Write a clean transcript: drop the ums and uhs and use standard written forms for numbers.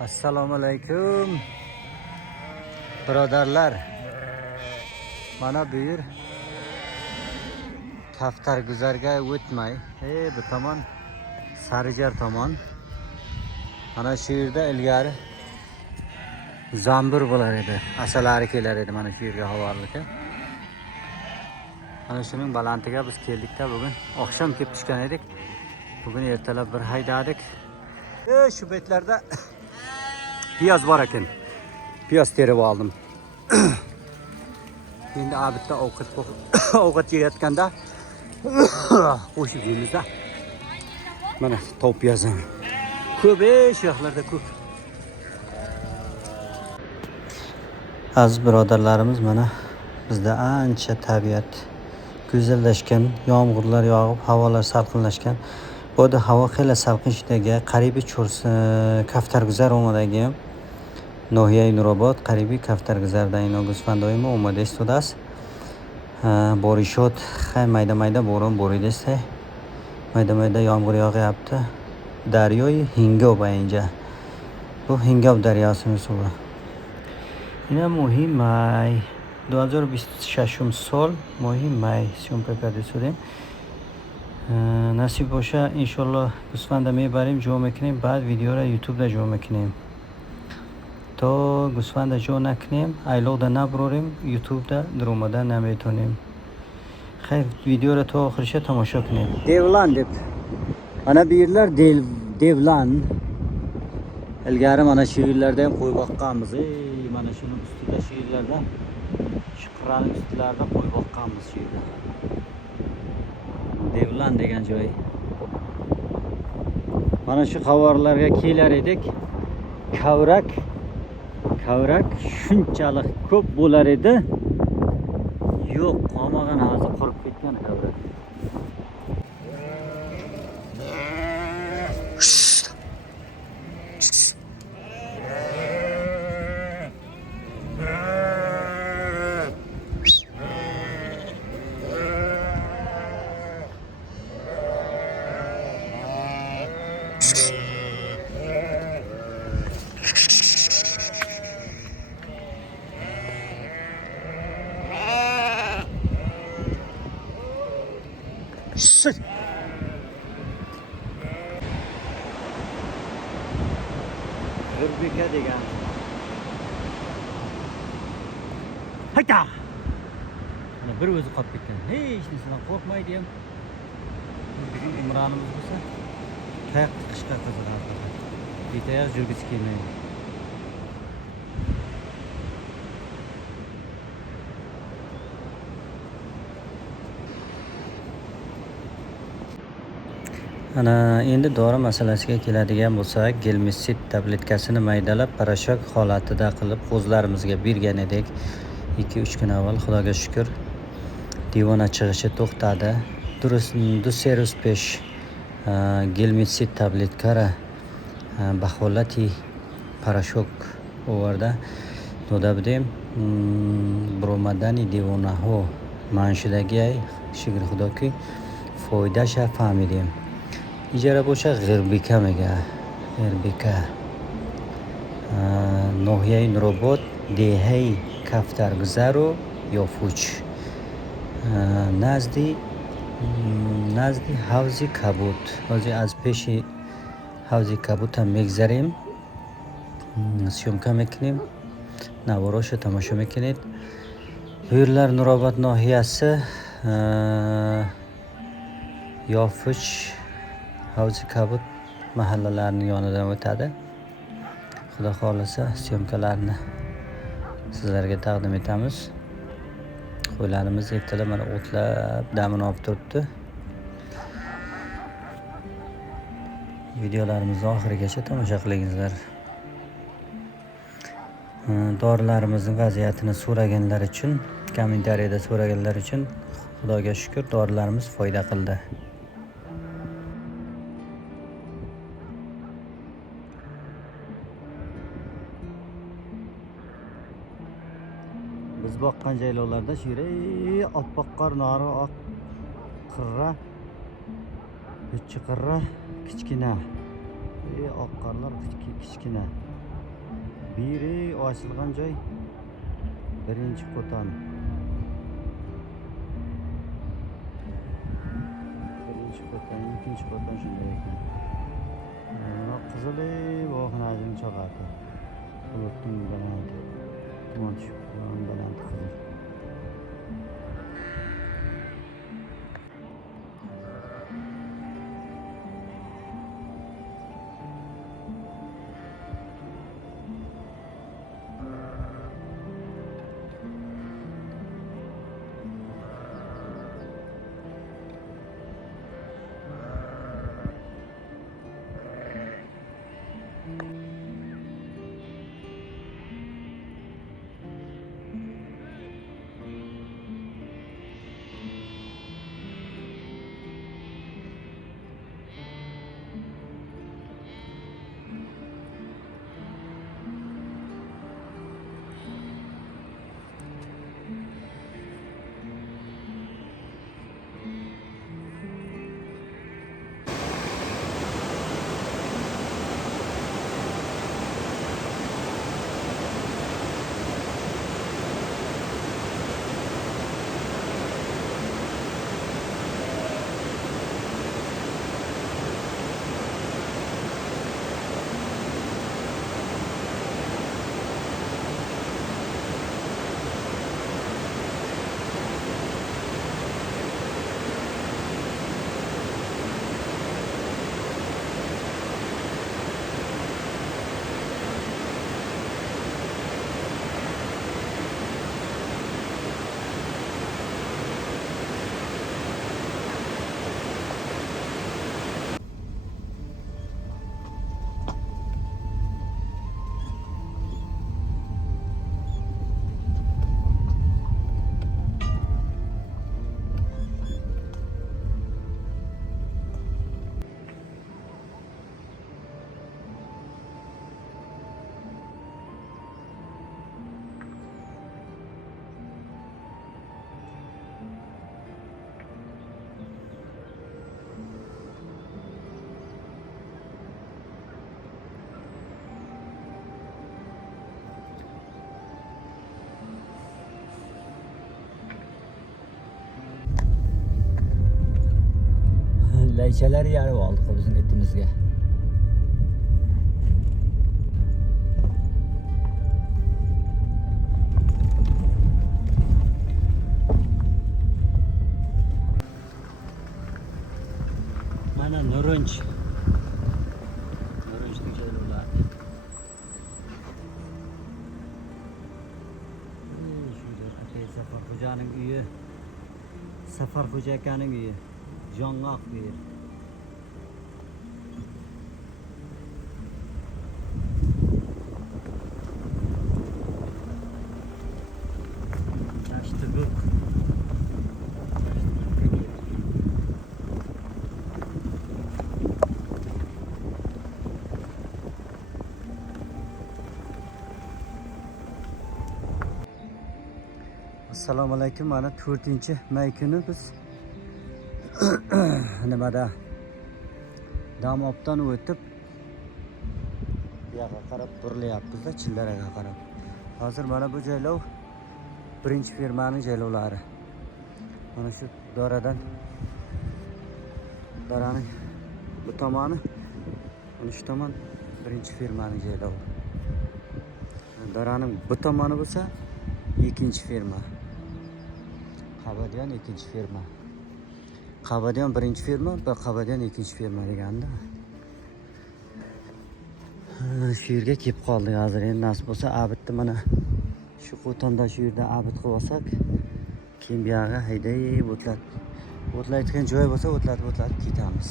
Assalomu alaykum birodarlar. Mana bu yer Kaftarguzarga o'tmay, bu tomon Sarijar tomon. Mana shu yerda ilgari zambur bo'lar edi, asalari kelar edi mana shu yerga havorlikka. Mana shuning balantiga biz keldik-da, bugun oqshom kelib tushgan edik. Bugun ertalab bir haydadik. Shu betlarda piyoz bor ekan. Piyoz terib oldim. Endi abitda ovqat yeyotganda qo'shib yeymiz-da. Mana top piyozim. Ko'p shu yoqlarda ko'p. Aziz birodarlarimiz, mana bizda ancha tabiat go'zallashgan, yomg'irlar yog'ib, havolar salqinlashgan. Bu yerda havo xela salqinlashga qaribi cho'rsa Kaftarguzar omadagi Nohiya Nurobod qaribi Kaftarguzarda ino gusfandoyim omade istodas. Borishot hay mayda bo'ron bo'ridesta. Mayda yomg'ir yog'yapti. Daryoy Hingob اینجا. Bu Hingob daryosining suvi. Ina muhim may 2026 sol muhim may syomkada sudim. Nasib bo'lsa inshaalloh gusfanda mebarim jo mekinیم بعد ویدیو را یوتیوب دا جو mekinیم. تو گوسفند جو نکنیم ایلو دا نبروریم یوتیوب دا درومدا نمیتونیم. خیر ویدیو را تا آخرش تماشا کنیم. Devlan deb. Ana bu yerlar Devlan. Ilgari mana shu yerlarda ham qo'y boqqanmiz. Mana shuning ustida shu yerlarda shu qirraning ustilarida qo'y boqqanmiz shu yerda. Devlan degan joy. Mana shu qavorlarga kelar edik. Kavrak shunchalik ko'p bo'lar edi. Yo'q, qolmagan hozir qurib ketgan kavrak. Gırbika degan. Hayda! Ana bir o'zi qolib ketgan. Hech narsadan qo'rqmaydi ham. Bugun Imronimiz bo'lsa, tayoq tiqishga qiziqadi. Betayoq yurgisi kelmaydi. Ana endi dori masalasiga keladigan bo'lsak, gelmissit tabletkasini maydalab parashok holatida qilib qo'zlarimizga bergan edik 2-3 kun avval. Xudoga shukr devon achig'ishi to'xtadi. 205 gelmissit tabletkara baholati parashok o'rda doda budem bromadani devonaho manshidagi shigir xudoki foydasha fahmidim. Ijara bo'lsa G'irbika mega. G'irbika. Nohiya Nurobod Dehey Kaftarguzaru Yofuch. Nazdi Havzi Kabut. Hozir az peshi Havzi Kabut ham megzarim. Syomka mekinim. Navorosha tomosha mekinid. Bu yerlar Nurobod nohiyasi Yofuch Havzi Kabut mahallalarining yonidan o'tadi. Xudo xolasa syomkalarni sizlarga taqdim etamiz. Qo'ylarimiz ertalab mana o'tlab damini olib turibdi. Videolarimizni oxirigacha tomosha qilingizlar. Dorilarimizning vaziyatini so'raganlar uchun, kommentariyada so'raganlar uchun Xudoga shukr, dorilarimiz foyda qildi. Biz boqqan joylarda shu oppoq qor, nori oq qirra, uchi qirra, kichkina. Oq qorlar kichkina. Biri ochilgan joy birinchi qo'ton. Birinchi qo'ton, ikkinchi qo'ton shunday ekan. Mana qizili vohnaning chog'ati. Bulutning baland. Tuman tushib, baland qizil. Laychalar yarib oldik bizning etimizga. Mana Nurunch. Nurunchning joylari. Safarxo'janing uyi. Safarxo'ja akaning uyi. Jong'oq bu yer. Tashtiguk. Assalomu alaykum. Mana 4-may kuni biz nimada Damobdan o'tib bu yoqqa qarab burilyapmiz-da, Chillaraga qarab. Hozir mana bu joylov birinchi firmaning joylovlari. Mana shu doraning bu tomoni, mana shu tomon birinchi firmaning joylovi. Doraning bu tomoni bo'lsa ikkinchi firma. Qabadiyon ikkinchi firma. Qabadiyon birinchi firma va Qabadiyon ikkinchi firma deganda. Shu yerga kelib qoldik hozir. Endi nasib bo'lsa abitni mana shu qo'tonda shu yerda abit qilib olsak, keyin bu yoqqa haydayib o'tlaydigan joy bo'lsa o'tlatib ketamiz.